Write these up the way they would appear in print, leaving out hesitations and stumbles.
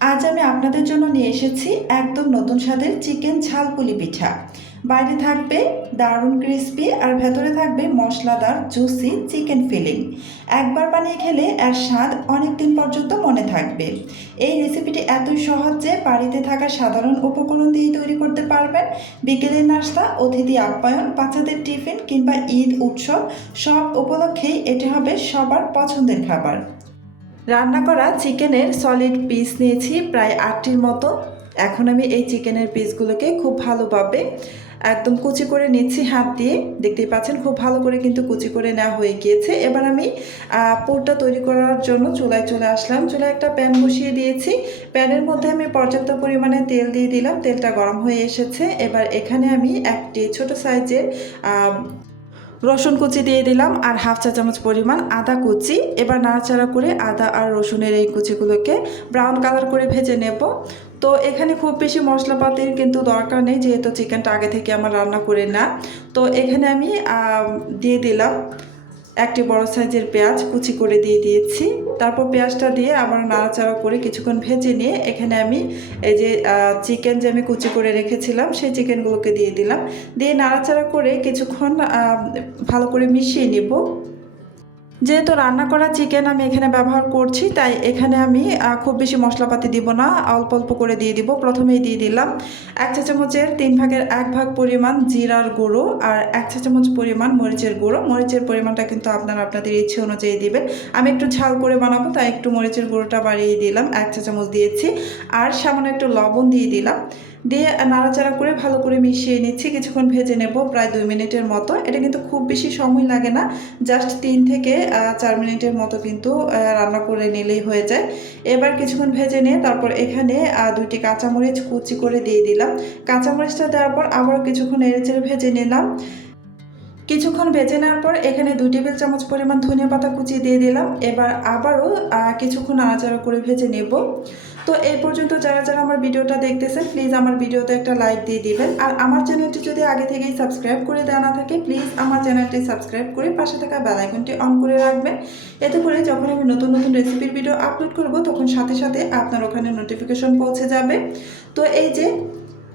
আজ আমি আপনাদের জন্য নিয়ে এসেছি একদম নতুন স্বাদের চিকেন ঝালপুলি পিঠা। বাইরে থাকবে দারুণ ক্রিস্পি আর ভেতরে থাকবে মশলাদার জুসি চিকেন ফিলিং। একবার বানিয়ে খেলে এর স্বাদ অনেক দিন পর্যন্ত মনে থাকবে। এই রেসিপিটি এতই সহজ যে বাড়িতে থাকা সাধারণ উপকরণ দিয়ে তৈরি করতে পারবেন। বিকেলের নাস্তা, অতিথি আপ্যায়ন, বাচ্চাদের টিফিন কিংবা ঈদ উৎসব সব উপলক্ষেই এটি হবে সবার পছন্দের খাবার। রান্না করা চিকেনের সলিড পিস নিয়েছি প্রায় 8টির মতো। এখন আমি এই চিকেনের পিসগুলোকে খুব ভালোভাবে একদম কুচি করে নিচ্ছি হাত দিয়ে। দেখতেই পাচ্ছেন খুব ভালো করে কিন্তু কুচি করে নেওয়া হয়ে গিয়েছে। এবার আমি পুরটা তৈরি করার জন্য চুলায় চলে আসলাম। চুলায় একটা প্যান বসিয়ে দিয়েছি। প্যানের মধ্যে আমি পর্যাপ্ত পরিমাণে তেল দিয়ে দিলাম। তেলটা গরম হয়ে এসেছে। এবার এখানে আমি একটি ছোট সাইজের রসুন কুচি দিয়ে দিলাম আর হাফ চা চামচ পরিমাণ আদা কুচি। এবার নাড়াচাড়া করে আদা আর রসুনের এই কুচিগুলোকে ব্রাউন কালার করে ভেজে নেব। তো এখানে খুব বেশি মশলাপাতির কিন্তু দরকার নেই, যেহেতু চিকেনটা আগে থেকে আমার রান্না করে না। তো এখানে আমি দিয়ে দিলাম একটি বড় সাইজের পেঁয়াজ কুচি করে দিয়ে দিয়েছি। তারপর পেঁয়াজটা দিয়ে আবার নাড়াচাড়া করে কিছুক্ষণ ভেজে নিয়ে এখানে আমি এই যে চিকেন যে আমি কুচি করে রেখেছিলাম সেই চিকেনগুলোকে দিয়ে দিলাম। দিয়ে নাড়াচাড়া করে কিছুক্ষণ ভালো করে মিশিয়ে নেব। যেহেতু রান্না করা চিকেন আমি এখানে ব্যবহার করছি, তাই এখানে আমি খুব বেশি মশলাপাতি দিব না, অল্প অল্প করে দিয়ে দিব। প্রথমেই দিয়ে দিলাম 1 চা চামচের 3 ভাগের 1 ভাগ পরিমাণ জিরার গুঁড়ো আর 1 চা চামচ পরিমাণ মরিচের গুঁড়ো। মরিচের পরিমাণটা কিন্তু আপনারা আপনাদের ইচ্ছে অনুযায়ী দিবেন। আমি একটু ঝাল করে বানাবো, তাই একটু মরিচের গুঁড়োটা বাড়িয়ে দিলাম, 1 চা চামচ দিয়েছি। আর সামান্য একটু লবণ দিয়ে দিলাম। দিয়ে নাড়াচাড়া করে ভালো করে মিশিয়ে নিচ্ছি। কিছুক্ষণ ভেজে নেব প্রায় 2 মিনিটের মতো। এটা কিন্তু খুব বেশি সময় লাগে না, জাস্ট 3 থেকে 4 মিনিটের মতো কিন্তু রান্না করে নিলেই হয়ে যায়। এবার কিছুক্ষণ ভেজে নিয়ে তারপর এখানে 2টি কাঁচামরিচ কুচি করে দিয়ে দিলাম। কাঁচামরিচটা দেওয়ার পর আবারও কিছুক্ষণ নেড়েচেড়ে ভেজে নিলাম। কিছুক্ষণ ভেজে নেওয়ার পর এখানে 2 টেবিল চামচ পরিমাণ ধনিয়া পাতা কুচি দিয়ে দিলাম। এবার আবারও কিছুক্ষণ নাড়াচাড়া করে ভেজে নেব। তো এই পর্যন্ত যারা যারা আমার ভিডিওটা দেখতেছেন, প্লিজ আমার ভিডিওতে একটা লাইক দিয়ে দিবেন। আর আমার চ্যানেলটি যদি আগে থেকেই সাবস্ক্রাইব করে দেওয়া না থাকে, প্লিজ আমার চ্যানেলটি সাবস্ক্রাইব করে পাশে থাকা বেল আইকনটি অন করে রাখবেন। এতে করে যখন আমি নতুন নতুন রেসিপির ভিডিও আপলোড করব, তখন সাথে সাথে আপনার ওখানে নোটিফিকেশন পৌঁছে যাবে। তো এই যে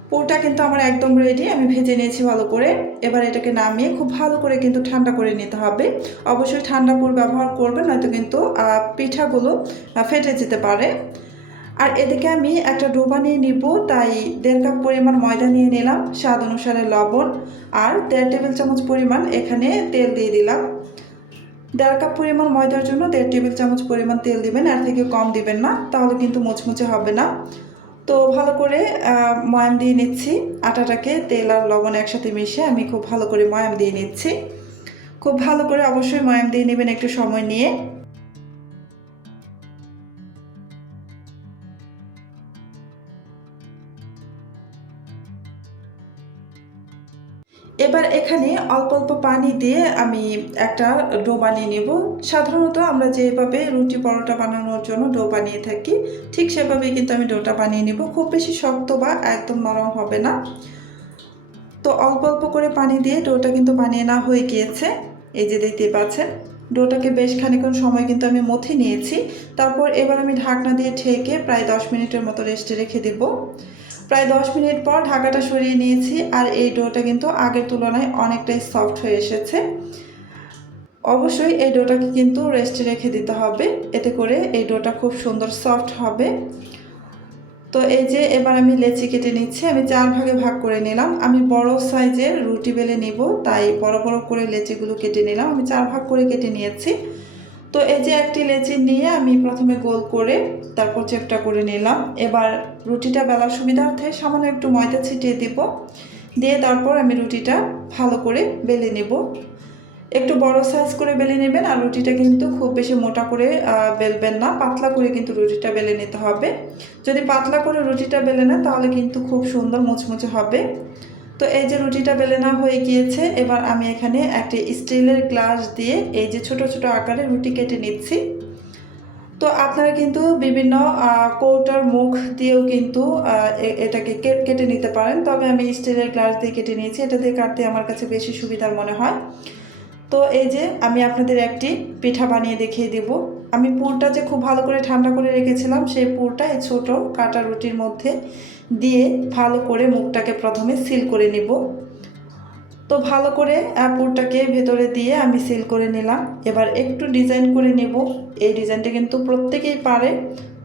পুরটা কিন্তু আমার একদম রেডি, আমি ভেজে নিয়েছি ভালো করে। এবার এটাকে নামিয়ে খুব ভালো করে কিন্তু ঠান্ডা করে নিতে হবে। অবশ্যই ঠান্ডা পুর ব্যবহার করবেন, নয়তো কিন্তু পিঠাগুলো ফেটে যেতে পারে। আর এদিকে আমি একটা ডো বানিয়ে নিব, তাই 1.5 কাপ পরিমাণ ময়দা নিয়ে নিলাম, স্বাদ অনুসারে লবণ আর 1.5 টেবিল চামচ পরিমাণ এখানে তেল দিয়ে দিলাম। 1.5 কাপ পরিমাণ ময়দার জন্য 1.5 টেবিল চামচ পরিমাণ তেল দিবেন, এর থেকে কম দিবেন না, তাহলে কিন্তু মুচমুচে হবে না। তো ভালো করে ময়াম দিয়ে নিচ্ছি। আটাটাকে তেল আর লবণ একসাথে মিশিয়ে আমি খুব ভালো করে ময়াম দিয়ে নিচ্ছি। খুব ভালো করে অবশ্যই ময়াম দিয়ে নেবেন একটু সময় নিয়ে। এবার এখানে অল্প অল্প পানি দিয়ে আমি একটা ডো বানিয়ে নেব। সাধারণত আমরা যেভাবে রুটি পরোটা বানানোর জন্য ডো বানিয়ে থাকি, ঠিক সেভাবেই কিন্তু আমি ডোটা বানিয়ে নেব। খুব বেশি শক্ত বা একদম নরম হবে না। তো অল্প অল্প করে পানি দিয়ে ডোটা কিন্তু বানিয়ে নেওয়া হয়ে গিয়েছে। এই যে দেখতে পাচ্ছেন, ডোটাকে বেশ খানিকক্ষণ সময় কিন্তু আমি মথে নিয়েছি। তারপর এবার আমি ঢাকনা দিয়ে ঢেকে প্রায় 10 মিনিটের মতো রেস্টে রেখে দেব। প্রায় 10 মিনিট পর ঢাকাটা সরিয়ে নিয়েছি, আর এই ডোটা কিন্তু আগের তুলনায় অনেকটাই সফট হয়ে এসেছে। অবশ্যই এই ডোটাকে কিন্তু রেস্টে রেখে দিতে হবে, এতে করে এই ডোটা খুব সুন্দর সফট হবে। তো এই যে এবার আমি লেচি কেটে নিচ্ছি। আমি 4 ভাগে ভাগ করে নিলাম। আমি বড় সাইজের রুটি বেলে নিব, তাই বড় বড় করে লেচিগুলো কেটে নিলাম। আমি 4 ভাগ করে কেটে নিয়েছি। তো এই যে একটি লেচি নিয়ে আমি প্রথমে গোল করে তারপর চেপটা করে নিলাম। এবার রুটিটা বেলার সুবিধার্থে সামান্য একটু ময়দা ছিটিয়ে দিব। দিয়ে তারপর আমি রুটিটা ভালো করে বেলে নেব। একটু বড় সাইজ করে বেলে নেবেন, আর রুটিটা কিন্তু খুব বেশি মোটা করে বেলবেন না, পাতলা করে কিন্তু রুটিটা বেলে নিতে হবে। যদি পাতলা করে রুটিটা বেলে নেন তাহলে কিন্তু খুব সুন্দর মুচমুচে হবে। তো এই যে রুটিটা বেলে নেওয়া হয়ে গিয়েছে। এবার আমি এখানে একটি স্টিলের গ্লাস দিয়ে এই যে ছোট ছোট আকারে রুটি কেটে নিচ্ছি। তো আপনারা কিন্তু বিভিন্ন কৌটার মুখ দিয়েও কিন্তু এটাকে কেটে নিতে পারেন, তবে আমি স্টিলের গ্লাস দিয়ে কেটে নিয়েছি। এটা দিয়ে কাটতে আমার কাছে বেশি সুবিধার মনে হয়। তো এই যে আমি আপনাদের একটি পিঠা বানিয়ে দেখিয়ে দেব। আমি পুরটা যে খুব ভালো করে ঠান্ডা করে রেখেছিলাম, সেই পুরটা এই ছোটো কাটা রুটির মধ্যে দিয়ে ভালো করে মুখটাকে প্রথমে সিল করে নিব। তো ভালো করে পুরটাকে ভেতরে দিয়ে আমি সিল করে নিলাম। এবার একটু ডিজাইন করে নেব। এই ডিজাইনটা কিন্তু প্রত্যেকেই পারে,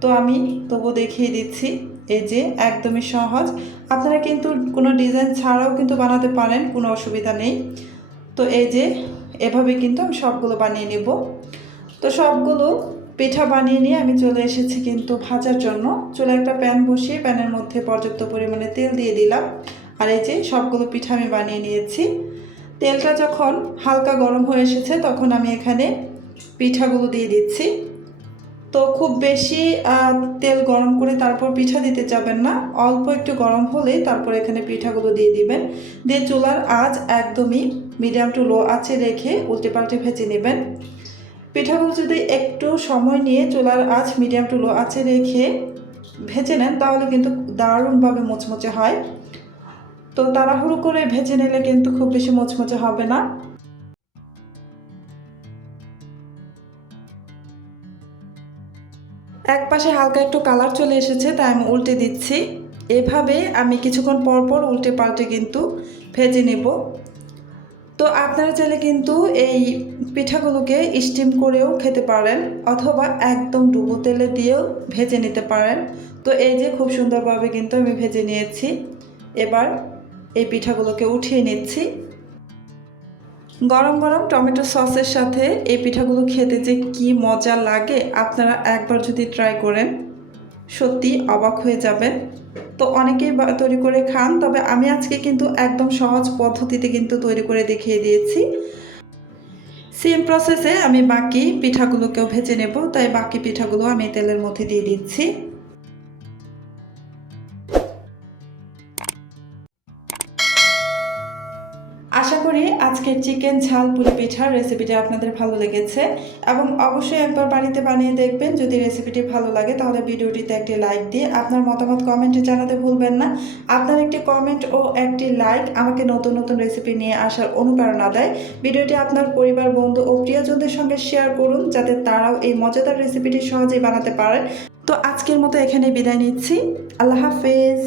তো আমি তবু দেখিয়ে দিচ্ছি। এই যে একদমই সহজ, আপনারা কিন্তু কোনো ডিজাইন ছাড়াও কিন্তু বানাতে পারেন, কোনো অসুবিধা নেই। তো এই যে এভাবে কিন্তু আমি সবগুলো বানিয়ে নেব। তো সবগুলো পিঠা বানিয়ে নিয়ে আমি চলে এসেছি কিন্তু ভাজার জন্য। চুলায় একটা প্যান বসিয়ে প্যানের মধ্যে পর্যাপ্ত পরিমাণে তেল দিয়ে দিলাম। আর এই যে সবগুলো পিঠা আমি বানিয়ে নিয়েছি। তেলটা যখন হালকা গরম হয়ে এসেছে তখন আমি এখানে পিঠাগুলো দিয়ে দিচ্ছি। তো খুব বেশি তেল গরম করে তারপর পিঠা দিতে যাবেন না, অল্প একটু গরম হলেই তারপর এখানে পিঠাগুলো দিয়ে দিবেন। দিয়ে চুলার আঁচ একদমই মিডিয়াম টু লো আঁচে রেখে উল্টে পাল্টে ভেজে নেবেন। পিঠাগুলো যদি একটু সময় নিয়ে চুলার আঁচ মিডিয়াম টু লো আঁচে রেখে ভেজে নেন তাহলে কিন্তু দারুণভাবে মুচমুচে হয়। তো তাড়াহুড়ো করে ভেজে নিলে কিন্তু খুব বেশি মুচমুচে হবে না। এক পাশে হালকা একটু কালার চলে এসেছে, তাই আমি উল্টে দিচ্ছি। এভাবে আমি কিছুক্ষণ পর পর উল্টে পাল্টে কিন্তু ভেজে নেব। তো আপনারা চাইলে কিন্তু এই পিঠাগুলোকে স্টিম করেও খেতে পারেন, অথবা একদম ডুবো তেলে দিয়েও ভেজে নিতে পারেন। তো এই যে খুব সুন্দরভাবে কিন্তু আমি ভেজে নিয়েছি। এবার এই পিঠাগুলোকে উঠিয়ে নিচ্ছি। গরম গরম টমেটো সসের সাথে এই পিঠাগুলো খেতে যে কি মজা লাগে, আপনারা একবার যদি ট্রাই করেন সত্যি অবাক হয়ে যাবেন। তো অনেকেই তৈরি করে খান, তবে আমি আজকে কিন্তু একদম সহজ পদ্ধতিতে কিন্তু তৈরি করে দেখিয়ে দিয়েছি। সেম প্রসেসে আমি বাকি পিঠাগুলোকেও ভেজে নেব, তাই বাকি পিঠাগুলো আমি তেলের মধ্যে দিয়ে দিচ্ছি। আশা করি আজকের চিকেন ঝাল পুলি পিঠার রেসিপিটি আপনাদের ভালো লেগেছে, এবং অবশ্যই একবার বাড়িতে বানিয়ে দেখবেন। যদি রেসিপিটি ভালো লাগে তাহলে ভিডিওটিতে একটি লাইক দিয়ে আপনার মতামত কমেন্টে জানাতে ভুলবেন না। আপনার একটি কমেন্ট ও একটি লাইক আমাকে নতুন নতুন রেসিপি নিয়ে আসার অনুপ্রেরণা দেয়। ভিডিওটি আপনার পরিবার, বন্ধু ও প্রিয়জনদের সঙ্গে শেয়ার করুন, যাতে তারাও এই মজাদার রেসিপিটি সহজেই বানাতে পারেন। তো আজকের মতো এখানে বিদায় নিচ্ছি। আল্লাহ হাফেজ।